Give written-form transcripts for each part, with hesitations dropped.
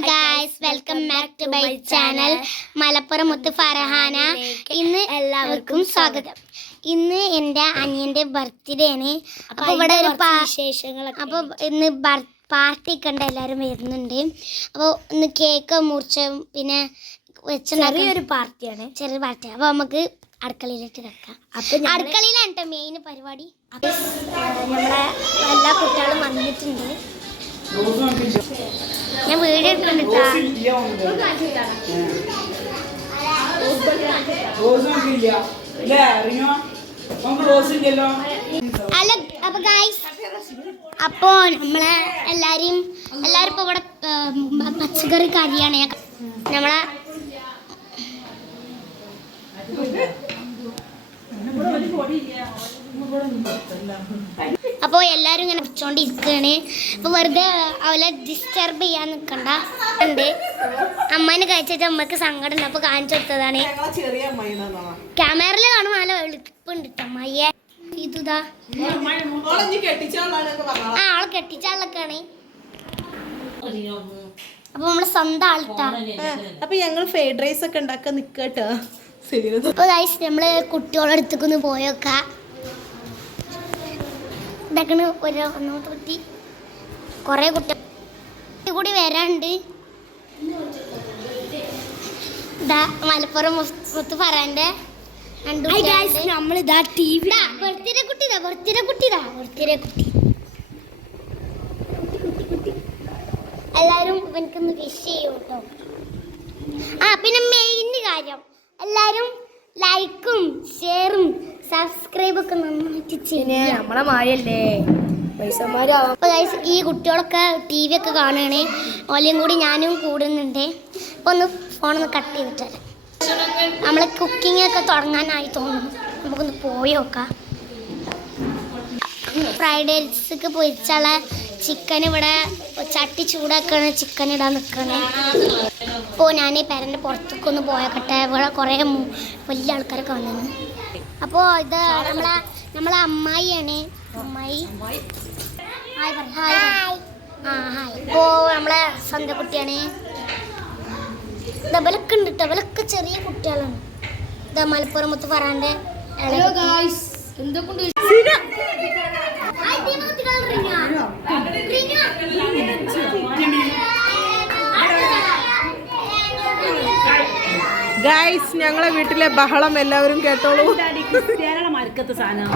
Hi guys, welcome back to my channel Malappuram മുത്ത് ഫർഹാന. ഇന്ന് എല്ലാവർക്കും സ്വാഗതം. ഇന്ന് എൻ്റെ അനിയൻ്റെ ബർത്ത്ഡേ ആണ്. അപ്പോൾ ഇവിടെ ഒരു വിശേഷങ്ങളൊക്കെ, അപ്പോൾ ഇന്ന് പാർട്ടി കണ്ട് എല്ലാവരും വരുന്നുണ്ട്. അപ്പോൾ ഇന്ന് കേക്ക് മുറിച്ച പിന്നെ ചെറിയൊരു പാർട്ടിയാണ്, ചെറിയൊരു പാർട്ടിയാണ്. അപ്പോൾ നമുക്ക് അടുക്കളയിലേക്ക് വെക്കാം. അപ്പം അടുക്കളയിലാണ് കേട്ടോ മെയിൻ പരിപാടി. നമ്മളെ എല്ലാ കുട്ടികളും വന്നിട്ടുണ്ട്. ഞാൻ വീഡിയോ എടുക്കുന്നുണ്ട്. അല്ല അപ്പൊ ഗായ്സ്, അപ്പോ നമ്മളെ എല്ലാരും ഇപ്പൊ ഇവിടെ പച്ചക്കറി കറിയാണ്. നമ്മളെ അപ്പോൾ എല്ലാവരും ഇങ്ങനെ വെച്ചോണ്ടിരിക്കുകയാണ്. അപ്പോൾ വെറുതെ അവളെ ഡിസ്റ്റർബ് ചെയ്യാൻ നിൽക്കണ്ട. ഉണ്ട് അമ്മേനെ കഴിച്ചിട്ട് അമ്മക്ക് സങ്കടം ഉണ്ട്. അപ്പോൾ കാണിച്ചു കൊടുത്തതാണ്. ക്യാമറയിൽ കാണും നല്ല എളുപ്പുണ്ട് അമ്മയെ. ഇതാ ആളെ കെട്ടിച്ചാളൊക്കെയാണ്. അപ്പൊ നമ്മള് സ്വന്തം ആൾട്ടാ. അപ്പൊ ഞങ്ങൾ ഫ്രൈഡ് റൈസ് ഒക്കെ ഉണ്ടാക്കാൻ നിക്കട്ടോ. അപ്പൊ ഗൈസ്, നമ്മള് കുട്ടികളുടെ അടുത്തേക്കൊന്ന് പോയൊക്കെ ഇതാക്കണ്. ഒന്നാമത്തെ കുട്ടി കൊറേ കുട്ടി കൂടി വരാണ്ട്. ഇതാ മലപ്പുറം മുത്ത് ഫർഹാന്റെ നമ്മളിതാ ബർത്ത്ഡേ കുട്ടി എല്ലാരും ഇവനക്കൊന്ന് വിഷ് ചെയ്യും കേട്ടോ. പിന്നെ മെയിൻ കാര്യം, എല്ലാരും ലൈക്കും ഷെയറും സബ്സ്ക്രൈബൊക്കെ നന്നായിട്ട് ചെയ്യാം. നമ്മളെ മായല്ലേ പൈസമാരാവും. അപ്പോൾ ഗൈസ്, ഈ കുട്ടികളൊക്കെ ടി വി ഒക്കെ കാണുകയാണ്. ഓലെയും കൂടി ഞാനും കൂടുന്നുണ്ട്. അപ്പോൾ ഒന്ന് ഫോണൊന്ന് കട്ട് ചെയ്തിട്ട് വരാം. നമ്മൾ കുക്കിംഗ് ഒക്കെ തുടങ്ങാനായി തോന്നുന്നു. നമുക്കൊന്ന് പോയി നോക്കാം. ഫ്രൈഡ് റൈസ്ക്ക് പൊരിച്ചുള്ള ചിക്കൻ ഇവിടെ ചട്ടി ചൂടാക്കാണ്. ചിക്കൻ ഇടാൻ നിൽക്കണേ. അപ്പോൾ ഞാൻ പേരൻ്റെ പുറത്തേക്ക് ഒന്ന് പോയോക്കട്ടെ. ഇവിടെ കുറേ വലിയ ആൾക്കാരൊക്കെ വന്നു. അപ്പോൾ ഇത് നമ്മളെ അമ്മായിയാണ്. അമ്മായി ഹായ് പറ. ഹായ്. ഹായ്. ഇപ്പോൾ നമ്മളെ സ്വന്തം കുട്ടിയാണ്. ഡബലൊക്കെ ഉണ്ട് കേട്ടോ. ഇവലൊക്കെ ചെറിയ കുട്ടികളാണ്. ഇതാ മലപ്പുറം മുത്ത് ഫർഹാന്റെ ഗൈസ്, ഞങ്ങളെ വീട്ടിലെ ബഹളം എല്ലാവരും കേട്ടോളൂ. മരക്കത്തെ സാധനം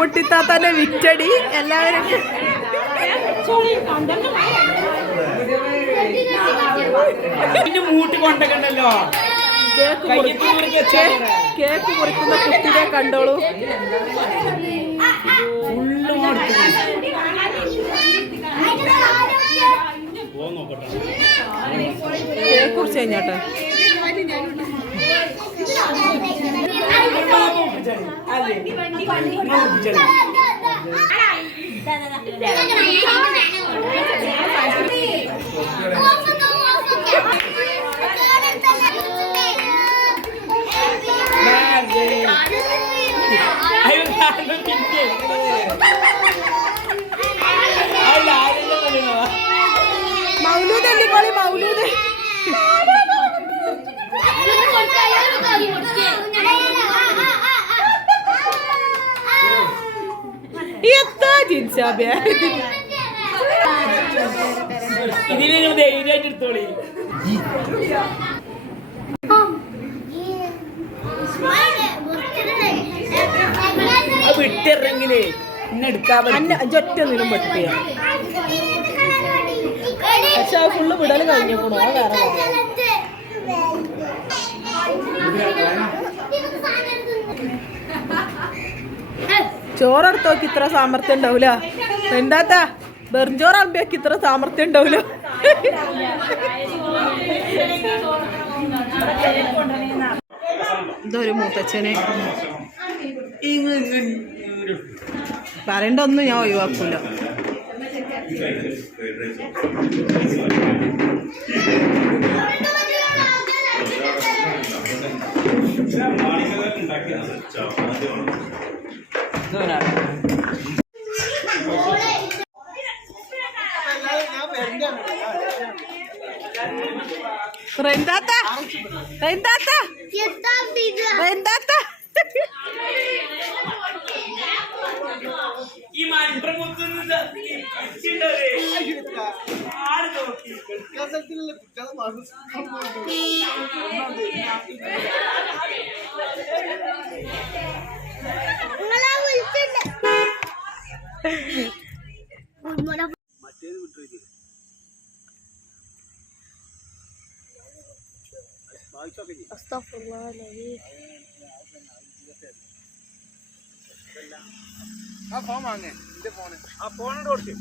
മുട്ടിത്താത്തന്റെ വിറ്റടി എല്ലാവരും മൂട്ടി കൊണ്ടല്ലോ. കേക്ക് മുറിക്കുന്ന കുട്ടിയെ കണ്ടോളൂ. കേക്ക് കുറിച്ച് കഴിഞ്ഞാട്ടെ. മൗലൂദ് അല്ലേ മൗലൂദ്. ഇതിൽ നിങ്ങൾ ധൈര്യമായിട്ട് എടുത്തോളി. വിട്ടിറങ്ങിലേ ഇന്നെടുക്കാൻ ഒറ്റൊന്നിനും പറ്റിയ പക്ഷെ ഫുള്ള് വിടൽ കഴിഞ്ഞേക്കണോ വേറെ ചോറെടുത്ത് നോക്കി ഇത്ര സാമർത്ഥ്യം ഉണ്ടാവൂല എന്താത്താ വെറുംചോറ് അമ്പിയാക്കി ഇത്ര സാമർത്ഥ്യം ഉണ്ടാവൂല ഇതൊരു മൂത്തച്ഛനെ പറയണ്ട ഒന്നും ഞാൻ ഒഴിവാക്കൂല Rendata! Rendata! Rendata! ഈ മൺപ്രമുഖ ആട് നോക്കി ആ ഫോൺ വാങ്ങേ ഫോൺ കൊടുത്ത്